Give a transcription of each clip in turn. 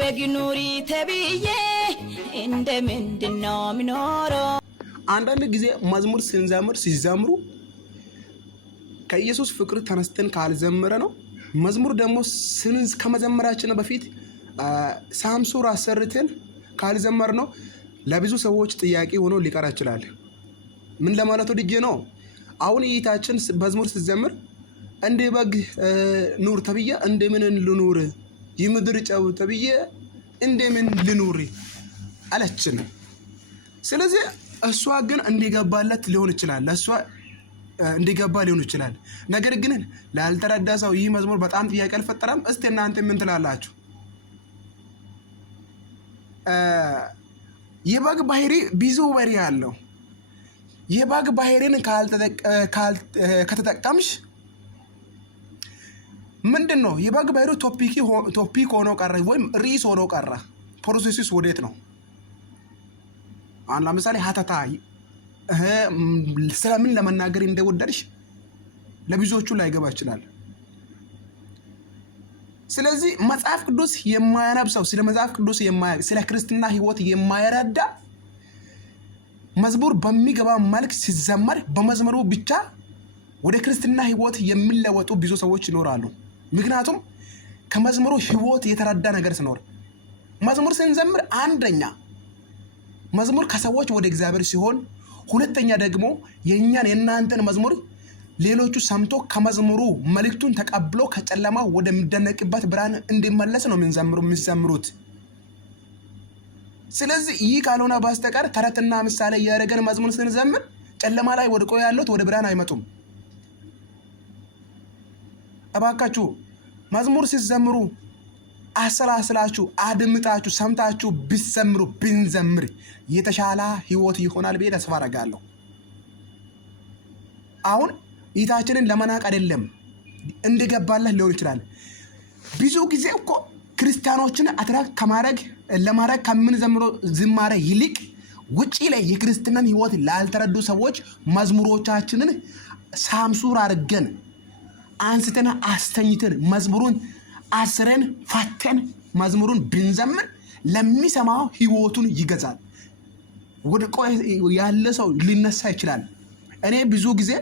በግኑሪ ተብዬ እንደምንድነው ምኖረው አንዳንድ ጊዜ መዝሙር ሲዘምሩ ከኢየሱስ ፍቅር ተነስተን ካልዘመረ ነው መዝሙር ደግሞ ከመዘመራችን በፊት ሳምሱር አሰርተን ካልዘመር ነው ለብዙ ሰዎች ጥያቄ ሆኖ ሊቀር ይችላል ምን ለማለት ወድጄ ነው አሁን እይታችን መዝሙር ሲዘምር እንደ በግ ኑር ተብዬ እንደምን ልኑር ይምድር ጨው ተብዬ እንደምን ልኑር አለችን ስለዚህ እሷ ግን እንዲገባለት ሊሆን ይችላል ለሷ እንዲገባ ሊሆን ይችላል ነገር ግን ላልተረዳ ሰው ይህ መዝሙር በጣም ጥያቄ አልፈጠረም እስቲ እናንተ ምን ትላላችሁ የበግ ባህሪ ብዙ ባህሪ ያለው የበግ ባህሪን ከተጠቀምሽ ምንድነው የበግ ባህሪ ቶፒክ ሆኖ ቀረ ወይም ሪስ ሆኖ ቀረ ፕሮሰስስ ወዴት ነው አሁን ለምሳሌ ሀተታ ስለምን ለመናገር እንደወደድሽ ለብዙዎቹ ላይገባ ይችላል ስለዚህ መጽሐፍ ቅዱስ የማያነብሰው ስለ መጽሐፍ ቅዱስ ስለ ክርስትና ህይወት የማይረዳ መዝሙር በሚገባ መልክ ሲዘመር በመዝሙሩ ብቻ ወደ ክርስትና ህይወት የሚለወጡ ብዙ ሰዎች ይኖራሉ ምክንያቱም ከመዝሙሩ ህይወት የተረዳ ነገር ሲኖር መዝሙር ስንዘምር አንደኛ መዝሙር ከሰዎች ወደ እግዚአብሔር ሲሆን ሁለተኛ ደግሞ የእናንተን መዝሙር ሌሎቹ ሰምቶ ከመዝሙሩ መልእክቱን ተቀብሎ ከጨለማ ወደሚደነቅበት ብርሃን እንዲመለስ ነው የሚዘምሩት ስለዚህ ይህ ካልሆነ በስተቀር ተረትና ምሳሌ ያደረገን መዝሙር ስንዘምር ጨለማ ላይ ወድቆ ያሉት ወደ ብርሃን አይመጡም እባካችሁ መዝሙር ሲዘምሩ አሰላስላችሁ አድምጣችሁ ሰምታችሁ ብንዘምር የተሻለ ህይወት ይሆናል ብዬ ተስፋ አደርጋለሁ አሁን ይታችንን ለመናቅ አይደለም እንደገባለት ሊሆን ይችላል ብዙ ጊዜ እኮ ክርስቲያኖችን አትራክ ለማድረግ ከምንዘምሮ ዝማሬ ይልቅ ውጪ ላይ የክርስትናን ህይወት ላልተረዱ ሰዎች መዝሙሮቻችንን ሳምሱር አድርገን አንስተን አስተኝተን መዝሙሩን አስረን ፈተን መዝሙሩን ብንዘምር ለሚሰማው ህይወቱን ይገዛል ወድቆ ያለ ሰው ሊነሳ ይችላል እኔ ብዙ ጊዜ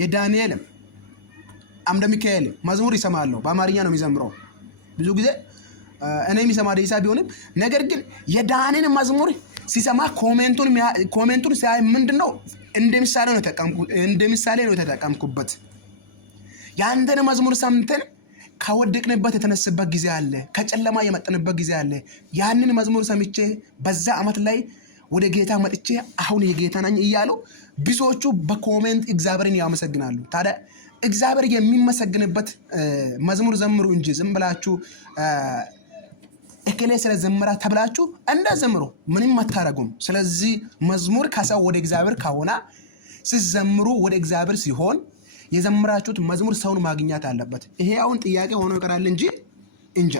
የዳንኤል አምደ ሚካኤል መዝሙር ይሰማለሁ በአማርኛ ነው የሚዘምረው ብዙ ጊዜ እኔ የሚሰማ ደይሳ ቢሆንም ነገር ግን የዳንኤል መዝሙር ሲሰማ ኮሜንቱን ሲያይ ምንድነው እንደምሳሌ ነው ተጠቀምኩበት ያንተን መዝሙር ሰምተን ከወደቅንበት የተነሳበት ጊዜ አለ ከጨለማ የመጣንበት ጊዜ አለ ያንን መዝሙር ሰምቼ በዛ አመት ላይ ወደ ጌታ መጥቼ አሁን የጌታ ነኝ ይያሉ ብዙዎቹ በኮሜንት እግዚአብሔርን ያመሰግናሉ ታዲያ እግዚአብሔር የሚመሰግንበት መዝሙር ዘምሩ እንጂ ዝም ብላችሁ እከሌ ስለ ዘመራ ተብላችሁ እንደዘምሩ ምንም አታረጉም ስለዚህ መዝሙር ከሰው ወደ እግዚአብሔር ካሆና ሲዘምሩ ወደ እግዚአብሔር ሲሆን የዘመራችሁት መዝሙር ሰውን ማግኛት አለበት ይሄ አሁን ጥያቄ ሆኖ ይቀራል እንጂ እንጃ